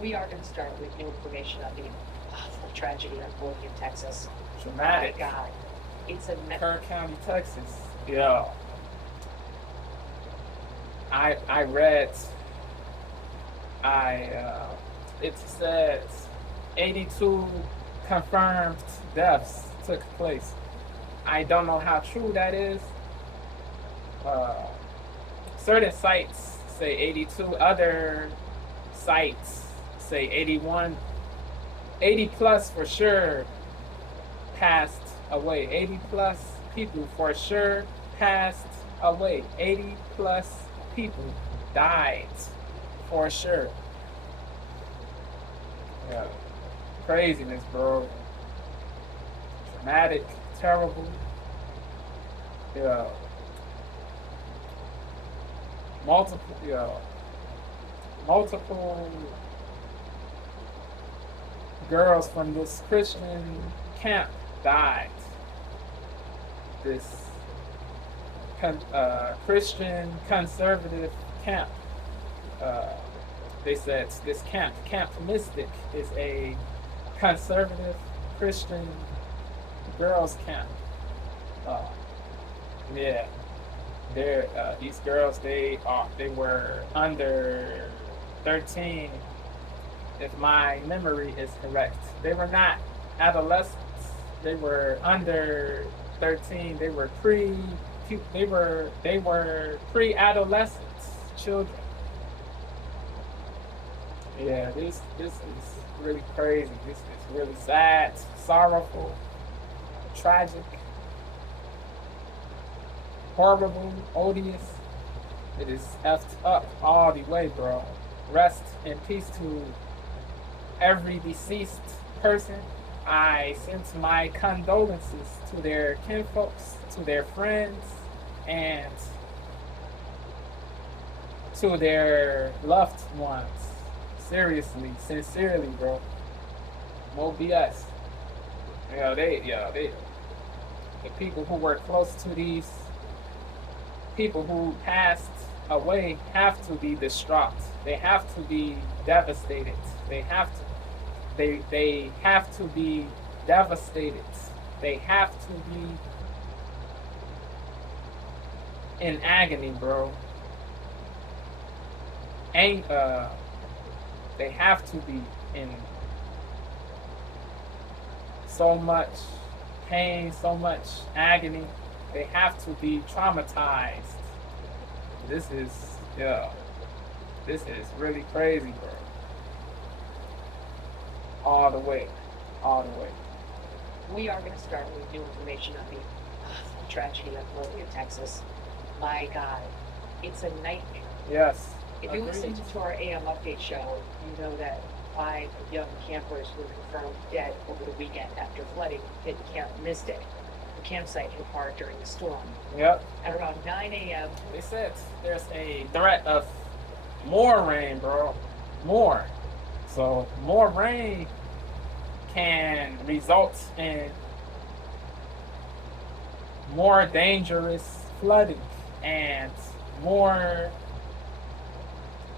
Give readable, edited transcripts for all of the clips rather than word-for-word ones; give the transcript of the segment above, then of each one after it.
We are going to start with new information on the awful tragedy unfolding in Texas. Dramatic. My God, it's a Kerr County, Texas. Yeah. I read. I it says 82 confirmed deaths took place. I don't know how true that is. Uh, certain sites say 82. Other sites say 81. 80 plus for sure passed away. 80 plus people for sure passed away. 80 plus people died for sure. Yeah. Craziness, bro. Traumatic, terrible. Yeah. Multiple, yeah. Multiple girls from this Christian camp died. This Christian conservative camp. Uh, they said this Camp Mystic, is a conservative Christian girls camp. Uh, yeah, these girls, they were under 13, if my memory is correct. They were not adolescents. They were under 13. They were pre-adolescents, children. Yeah, this is really crazy. This is really sad, sorrowful, tragic, horrible, odious. It is effed up all the way, bro. Rest in peace to every deceased person. I send my condolences to their kinfolks, to their friends, and to their loved ones. Seriously, sincerely, bro. No BS. The people who were close to these people who passed away have to be distraught. They have to be devastated. They have to be devastated. They have to be in agony, bro. And they have to be in so much pain, so much agony. They have to be traumatized. This is, yeah, this is really crazy, bro. All the way, all the way. We are going to start with new information on the awful tragedy unfolding in Texas. My God, it's a nightmare. Yes. If you listen to our AM update show, you know that 5 young campers were confirmed dead over the weekend after flooding hit Camp Mystic. The campsite hit hard during the storm. Yep. At around 9 a.m., they said there's a threat of more rain, bro. More. So more rain can result in more dangerous flooding and more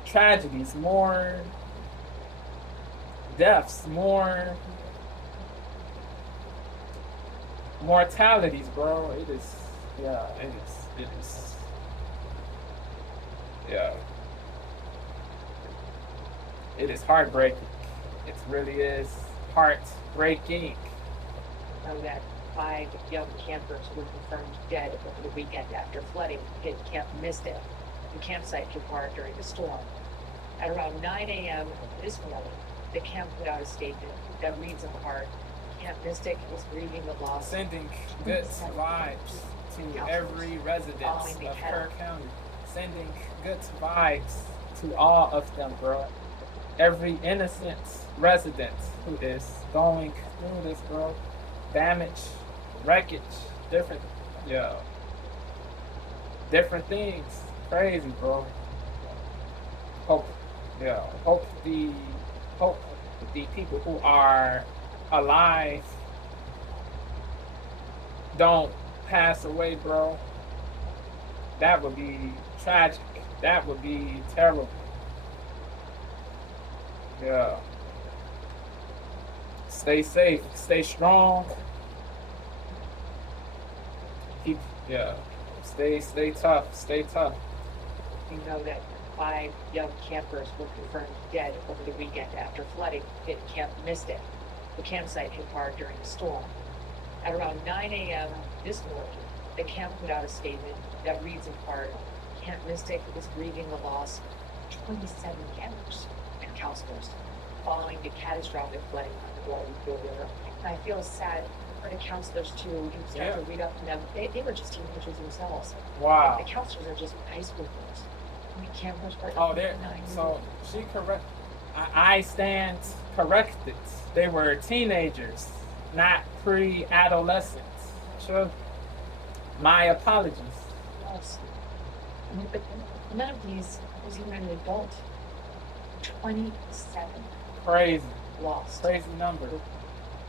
tragedies, more deaths, more mortalities, bro. It is, yeah, it is, yeah. It is heartbreaking. It really is heartbreaking. Know that 5 young campers were confirmed dead over the weekend after flooding hit Camp Mystic. The campsite hit hard during the storm. At around 9 a.m. this morning, the camp put out a statement that reads in part, Camp Mystic is grieving the loss. Sending good vibes to every resident of Kerr County. Sending good vibes to all of them, bro. Every innocent resident who is going through this, bro. Damage, wreckage, different things. Crazy, bro. Hope the people who are alive don't pass away, bro. That would be tragic. That would be terrible. Yeah. Stay safe. Stay strong. Keep. Yeah. Stay tough. Stay tough. You know that 5 young campers were confirmed dead over the weekend after flooding hit Camp Mystic. The campsite hit hard during the storm. At around 9 a.m. this morning, the camp put out a statement that reads in part, Camp Mystic is grieving the loss of 27 campers and counselors following the catastrophic flooding on the Waterloo River. And I feel sad for the counselors too. You start to read up on them. They were just teenagers themselves. Wow. The counselors are just high school girls. The campers were there. So she correct. I stand corrected. They were teenagers, not pre-adolescents. Sure. My apologies. Yes. But none of these was even an adult. 27 Crazy. lost. Crazy number.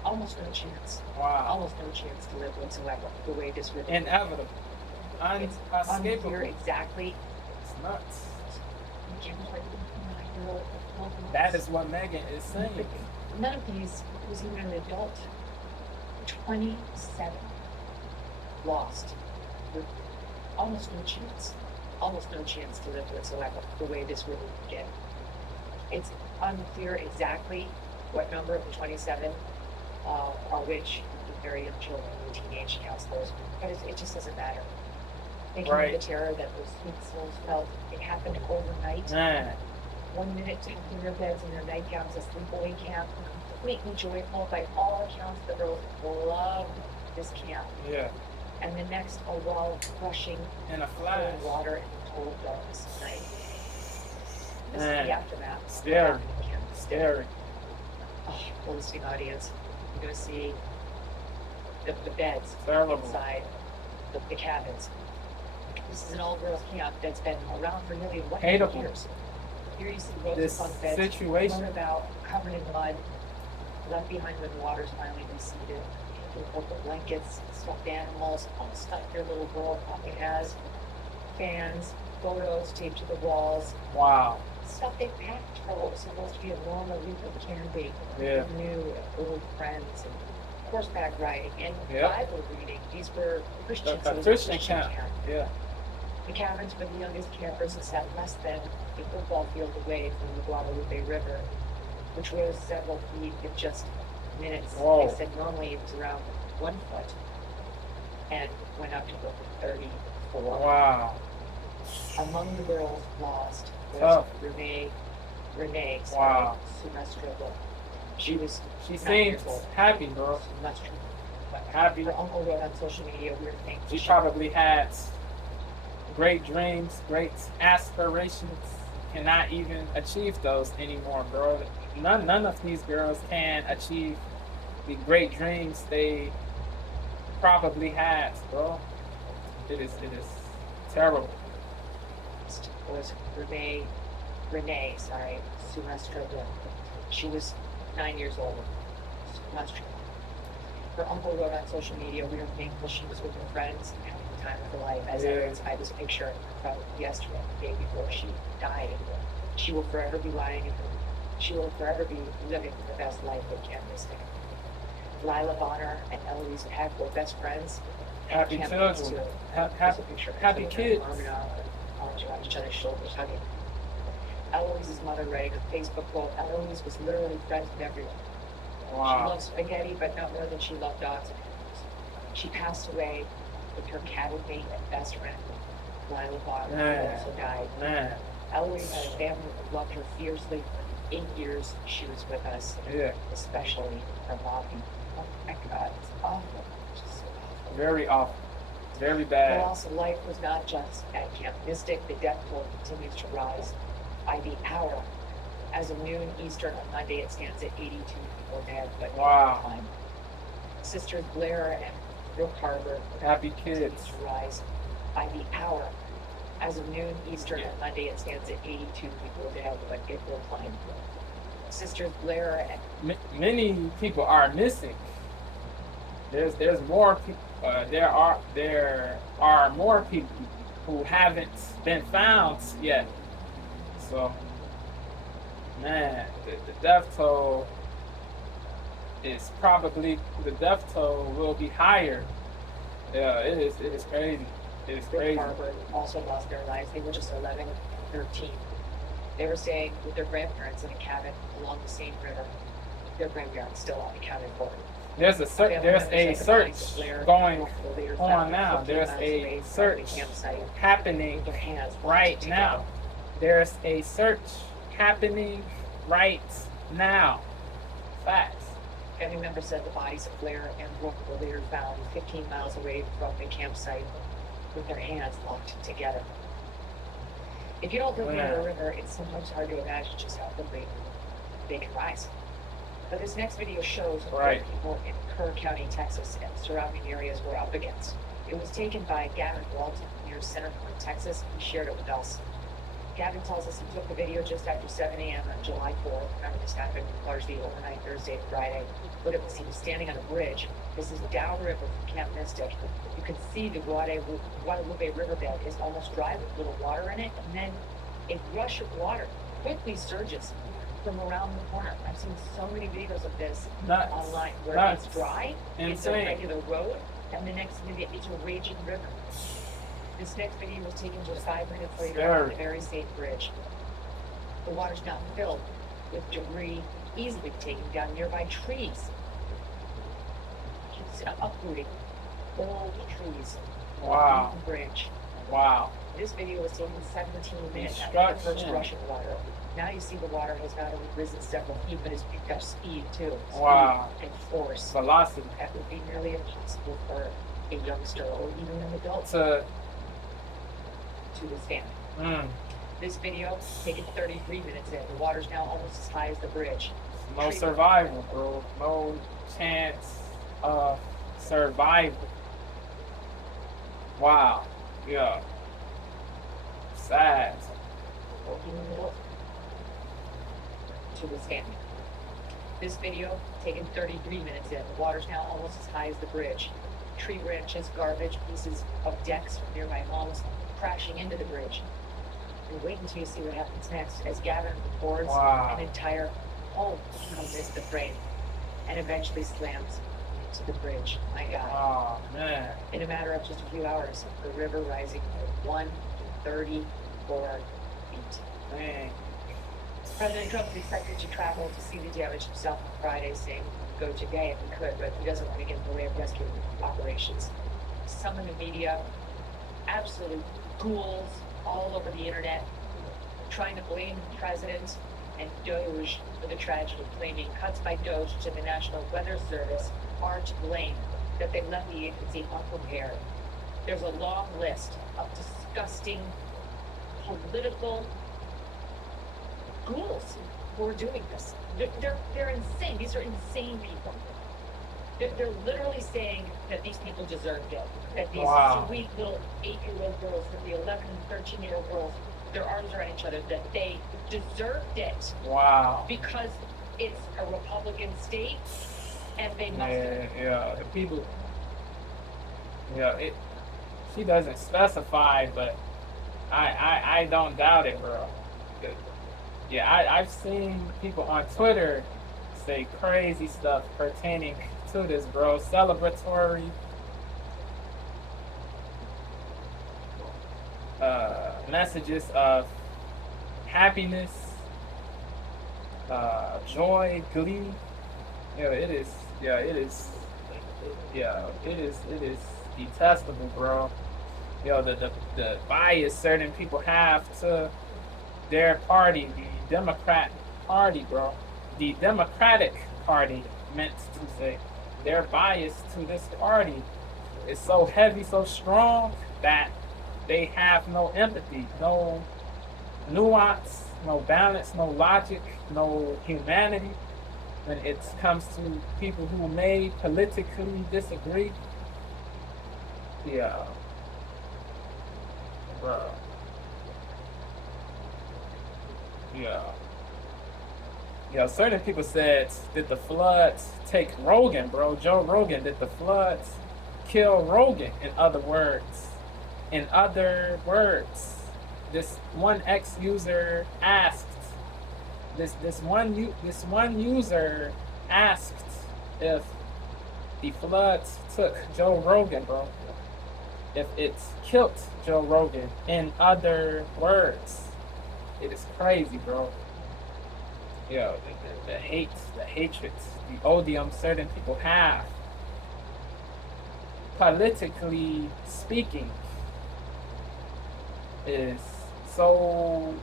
Almost no chance. Wow. Almost no chance to live whatsoever. The way this river. Inevitable. It's Unescapable. unclear exactly. It's nuts. The campers were 9-year-old. That is what Megan is saying. But none of these was even an adult. 27 lost. With almost no chance. Almost no chance to live whatsoever. The way this river began. It's unclear exactly what number of the 27 are which very young children and teenage counselors, but it just doesn't matter. Thinking of the terror that those sweet souls felt, it happened overnight. 1 minute tucked in their beds in their nightgowns, a sleepaway camp, completely joyful. By all accounts, the girls loved this camp. Yeah. And the next, a wall of crushing In a flash. cold water and the cold darkness of night. This is the aftermath. Scary. Scary. Oh, the listening audience, you're going to see the beds Terrible. inside the cabins. This is an all-girls camp that's been around for nearly 100 Hateable. years. Here you see rows This of bunk beds situation. thrown about, covered in mud, left behind when the water's finally receded. Purple blankets, stuffed animals, all the stuff your little girl probably has. Fans, photos taped to the walls. Wow. Stuff they packed for what was supposed to be a normal week of camping. Yeah. New old friends and horseback riding and Yep. Bible reading. These were Christians. A It was a Christian camp. Yeah. The cabins for the youngest campers had sat less than a football field away from the Guadalupe River, which rose several feet in just minutes. Whoa. They said normally it was around 1 foot and went up to over 34. Wow. Among the girls lost was Tough. Renee, Wow. Sumestrova. She was She 9 seems years old. happy, bro. Sumestrova. Happy. Her uncle wrote on social media, we're thankful. She probably had great dreams, great aspirations. Cannot even achieve those anymore, bro. None of these girls can achieve the great dreams they probably had, bro. It is terrible. Was Renee, Sumestrova. She was 9 years old. Sumestrova. Her uncle wrote on social media, we are thankful she was with her friends and having the time of her life, as evidenced by this picture from yesterday, the day before she died. She will forever be living her best life at Camp Mystic. Lila Bonner and Eloise Heck were best friends. Happy Camp children. Mystic. Happy There's a picture of happy children kids. arm in arm, arms around each other's shoulders, hugging. Eloise's mother writing a Facebook quote, Eloise was literally friends with everyone. She Wow. loved spaghetti, but not more than she loved dogs and animals. She passed away with her cabin-mate and best friend, Lila Bonner, who also died. Man. Eloise had a family that loved her fiercely for the 8 years she was with us, Yeah. especially her mommy. Oh my God, it's awful. It's just so awful. Very awful. Very The bad. loss of life was not just at Camp Mystic. The death toll continues to rise by the hour. As of noon Eastern on Monday, it stands at 82 people dead, but Wow. time. Sisters Blair and Brook Harbor Happy continues kids. to rise by the hour. As of noon Eastern on Monday, it stands at 82 people dead, but it will climb. Sisters Blair and Many people are missing. There's more people. There are more people who haven't been found yet. So man, the death toll is probably, the death toll will be higher. Yeah, it is. It is crazy. It is crazy. Harvard also lost their lives. They were just 11 and 13. They were staying with their grandparents in a cabin along the same river. Their grandparents still unaccounted for. There's a search going on now. There's a search happening right now. There's a search happening right now. Facts. Family members said the bodies of Blair and Brooke were later found 15 miles away from the campsite with their hands locked together. If you don't live near a river, it's sometimes hard to imagine just how quickly they can rise. But this next video shows what people in Kerr County, Texas, and surrounding areas were up against. It was taken by Gavin Walton near Center Point, Texas, and shared it with us. Gavin tells us he took the video just after 7 a.m. on July 4th. Remember, this happened largely overnight Thursday to Friday. But it was, he was standing on a bridge. This is downriver from Camp Mystic. You can see the Guadalupe riverbed is almost dry with little water in it, and then a rush of water quickly surges from around the corner. I've seen so many videos of this online where it's dry, it's a regular road, and the next minute it's a raging river. This next video was taken just 5 minutes later on the very same bridge. The water's now filled with debris easily taken down nearby trees. It's uprooting old trees. Wow. The bridge. Wow. This video was taken 17 minutes after the first rush of water. Now you see the water has not only risen several feet, but has picked up speed too. Wow. And force. Velocity. That would be nearly impossible for a youngster or even an adult to withstand. This video taken 33 minutes in. The water's now almost as high as the bridge. No survival, bro. No chance of survival. Wow. Yeah. Sad. To withstand. This video taken 33 minutes in. The water's now almost as high as the bridge. Tree branches, garbage, pieces of decks from nearby homes crashing into the bridge. And wait until you see what happens next as Gavin records an entire home amidst the frame and eventually slams into the bridge. My God. Oh, man. In a matter of just a few hours, the river rising to 134 feet. Man. President Trump is expected to travel to see the damage himself on Friday, saying he would go today if he could, but he doesn't want to get in the way of rescue operations. Some in the media, absolute ghouls all over the internet, trying to blame the president and Doge for the tragedy, claiming cuts by Doge to the National Weather Service are to blame, that they left the agency unprepared. There's a long list of disgusting political ghouls who are doing this. They're insane. These are insane people. They're literally saying that these people deserved it. That these sweet little 8-year-old girls, that the 11 and 13-year-old girls, their arms around each other, that they deserved it. Wow. Because it's a Republican state, and they must. Yeah, the people. Yeah, she doesn't specify, but I don't doubt it, bro. Yeah, I've seen people on Twitter say crazy stuff pertaining to this, bro. Celebratory messages of happiness, joy, glee. It is detestable, bro. The bias certain people have to their party, the Democrat Party, bro. The Democratic Party, meant to say. Their bias to this party is so heavy, so strong, that they have no empathy, no nuance, no balance, no logic, no humanity when it comes to people who may politically disagree. Yeah. Bro. Yeah, certain people said, did the floods take Rogan, bro? Joe Rogan, did the floods kill Rogan? In other words, this one ex-user asked This one user asked if the floods took Joe Rogan, bro. If it's killed Joe Rogan. In other words, it is crazy, bro. Yo, the hate, the hatred, the odium certain people have, politically speaking, is so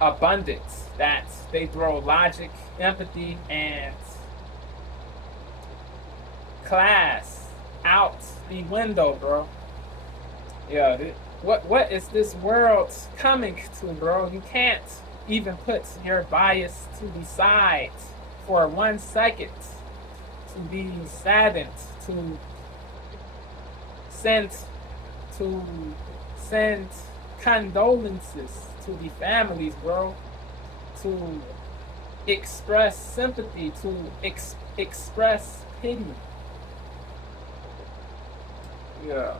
abundant that they throw logic, empathy, and class out the window, bro. Yeah, what is this world coming to, bro? You can't even put your bias to the side for 1 second to be saddened, to send to send condolences to the families, bro, to express sympathy, to express pity. Yeah.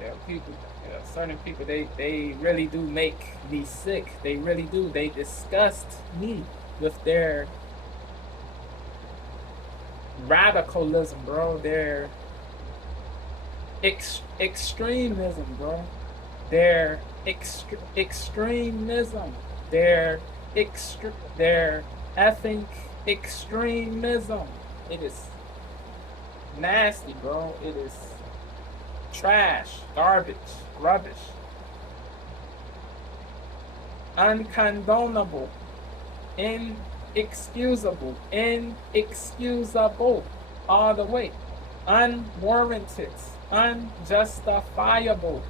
Yeah, people, yeah, certain people, they really do make me sick. They really do. They disgust me with their radicalism, bro. Their extremism, bro. Their extremism. Their effing extremism. It is nasty, bro. It is trash, garbage, rubbish, uncondonable, inexcusable, all the way, unwarranted, unjustifiable.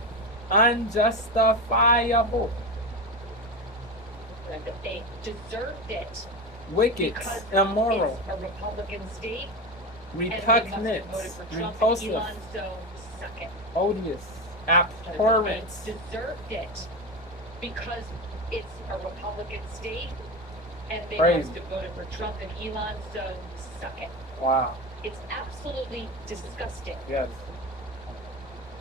They deserved it. Wicked, because immoral, it's a Republican state, repugnant, repulsive, Elon, so suck it. odious, abhorrent. They deserved it because it's a Republican state, and they must have voted for Trump and Elon, so suck it. Wow. It's absolutely disgusting. Yes.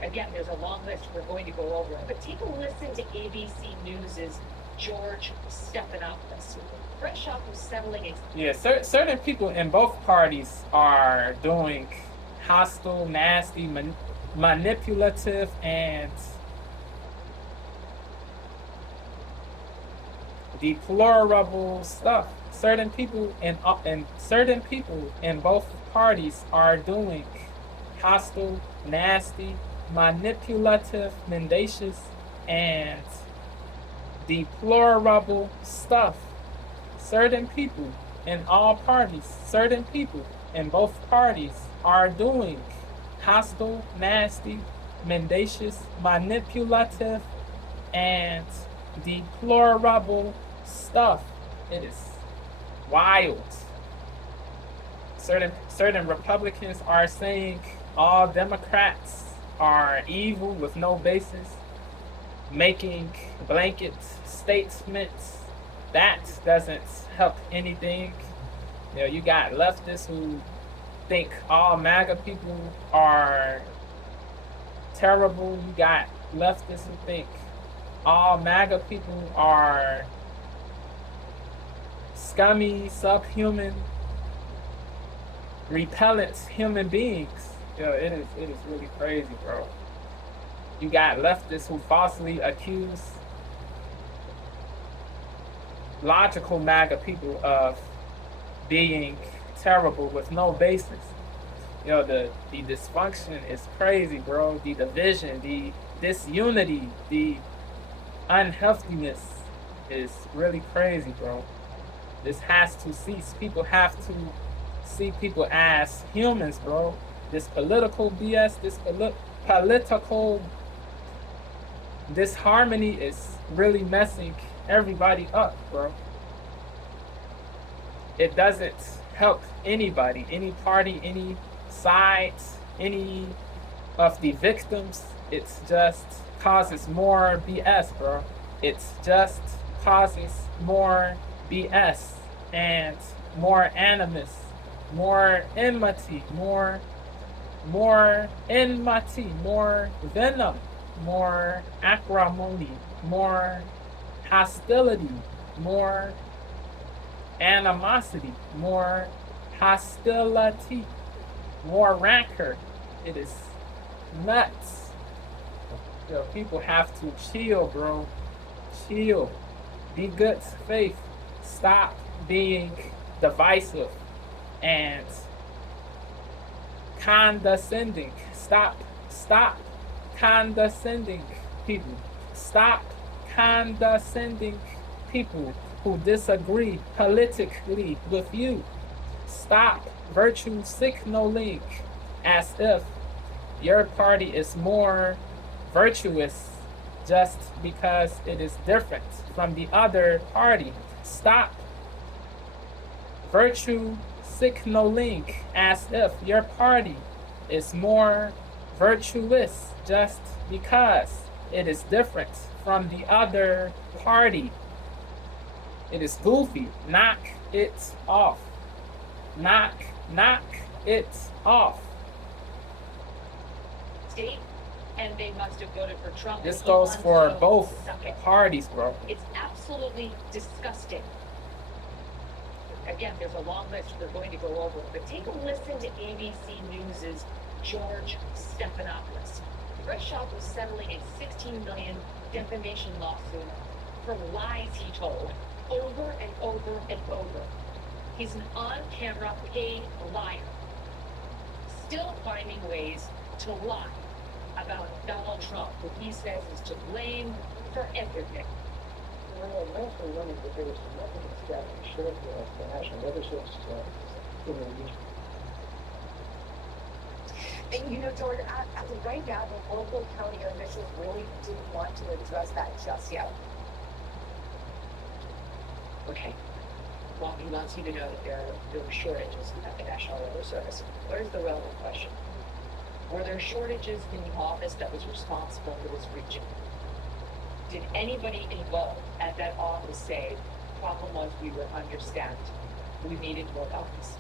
Again, there's a long list we're going to go over, but take a listen to ABC News's George Stephanopoulos, fresh off of settling a... Yeah, certain people in both parties are doing hostile, nasty, manipulative, and deplorable stuff. Certain people in both parties are doing hostile, nasty, manipulative, mendacious, and deplorable stuff. Certain people in all parties, certain people in both parties are doing hostile, nasty, mendacious, manipulative, and deplorable stuff. It is wild. Certain Republicans are saying all Democrats are evil with no basis, making blanket statements. That doesn't help anything. You know, you got leftists who think all MAGA people are terrible. You got leftists who think all MAGA people are scummy, subhuman, repellent human beings. You know, it is really crazy, bro. You got leftists who falsely accuse logical MAGA people of being terrible with no basis. You know, the dysfunction is crazy, bro. The division, the disunity, the unhealthiness is really crazy, bro. This has to cease. People have to see people as humans, bro. This political BS, this political disharmony is really messing everybody up, bro. It doesn't help anybody, any party, any sides, any of the victims. It just causes more BS, bro. It just causes more BS and more animus, more enmity, more venom, more acrimony, more hostility, more animosity, more hostility, more rancor. It is nuts. Yo, people have to chill, bro. Chill. Be good faith. Stop being divisive and condescending. Stop condescending people. Stop condescending people who disagree politically with you. Stop virtue signaling as if your party is more virtuous just because it is different from the other party. Stop virtue signaling as if your party is more virtuous just because it is different from the other party. It is goofy. Knock it off. Knock it off. State, and they must have voted for Trump. This goes for both parties, bro. It's absolutely disgusting. Again, there's a long list we're going to go over, but take a listen to ABC News's George Stephanopoulos. Cashapp was settling a $16 million defamation lawsuit for lies he told over and over and over. He's an on-camera paid liar, still finding ways to lie about Donald Trump, who he says is to blame for everything. Well, last one running that there was significant staffing short the National Weather Service in the region. And you know, George, as of right now, the local county officials really didn't want to address that just yet. Okay. Well, he wants you to know that there were shortages at the National Weather Service. Where's the relevant question? Were there shortages in the office that was responsible for this region? Did anybody involved at that office say, problem was we were understaffed, we needed more office?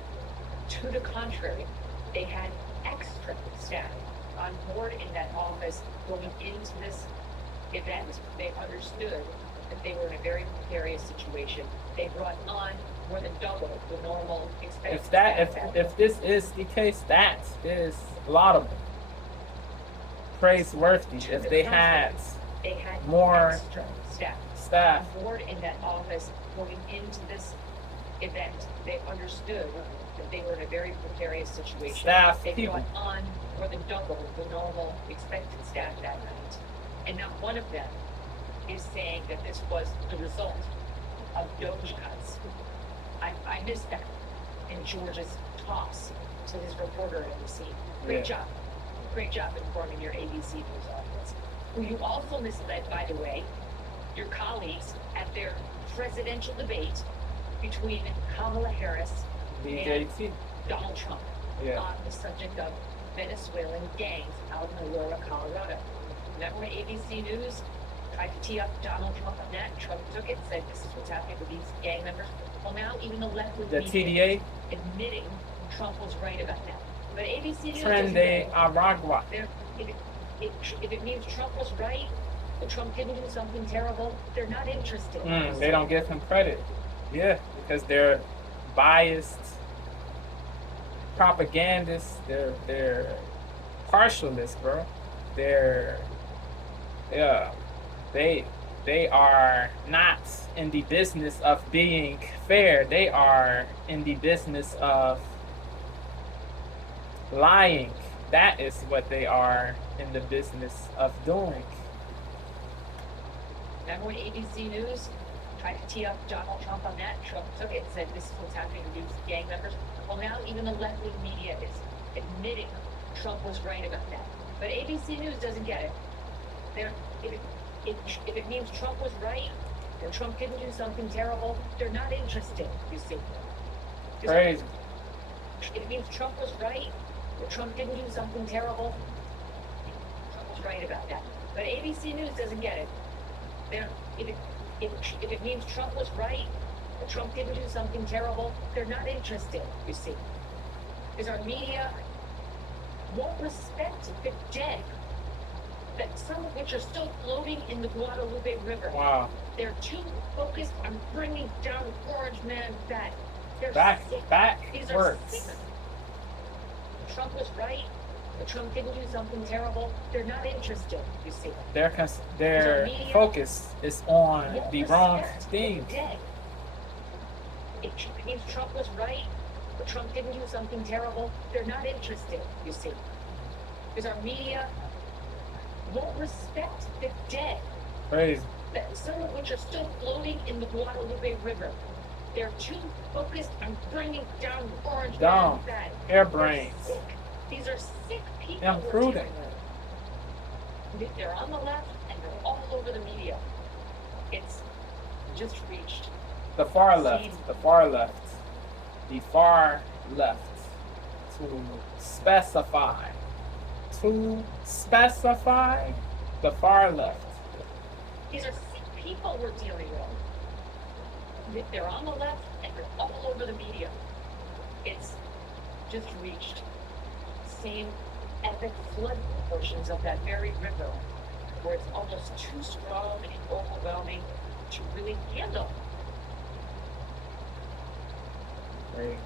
To the contrary, they had extra staff on board in that office going into this event. They understood that they were in a very precarious situation. They brought on more than double the normal expense. If this is the case, that is laudable, praiseworthy. If they had more extra staff on board in that office going into this event, they understood that they were in a very precarious situation. Staff they people. brought on more than double the normal expected staff that night. And not one of them is saying that this was the result of Doge cuts. I missed that in George's toss to his reporter at the scene. Great job. Great job informing your ABC News audience. Who you also misled, by the way, your colleagues at their presidential debate between Kamala Harris and Donald Trump on the subject of Venezuelan gangs out in Aurora, Colorado. Remember when ABC News tried to tee up Donald Trump on that? Trump took it, said this is what's happening with these gang members. Well, now even the left would be TDA admitting Trump was right about that. But ABC News Trende Aragua. If it means Trump was right, that Trump didn't do something terrible, they're not interested. They don't give him credit. Yeah, because they're biased propagandists. They're partialists, bro. They are not in the business of being fair. They are in the business of lying. That is what they are in the business of doing. Remember when ABC News tried to tee up Donald Trump on that? Trump took it and said this is what's happening to these gang members. Well, now even the left-wing media is admitting Trump was right about that. But ABC News doesn't get it. If it means Trump was right, and Trump didn't do something terrible, they're not interested, you see. Crazy. If it means Trump was right, and Trump didn't do something terrible, Trump was right about that. But ABC News doesn't get it. If it means Trump was right, and Trump didn't do something terrible, they're not interested, you see. Because our media won't respect the dead. that some of which are still floating in the Guadalupe River. Wow. They're too focused on bringing down Orange Man back. They're sick. These are Backwards. sick. Trump was right, but Trump didn't do something terrible. They're not interested, you see. Their focus is on Won't the wrong respect thing. the dead. It means Trump was right, but Trump didn't do something terrible. They're not interested, you see. Because our media won't respect the dead, Crazy. some of which are still floating in the Guadalupe River. They're too focused on bringing down Orange Dumb. Man back. Hairbrains. They're sick. These are sick people. Imprudent. we're dealing with. They're on the left and they're all over the media. It's just reached. The far left. The far left. The far left. To specify. To specify the far left. These are sick people we're dealing with. They're on the left and they're all over the media. It's just reached same epic flood proportions of that very river, where it's almost too strong and overwhelming to really handle. Great.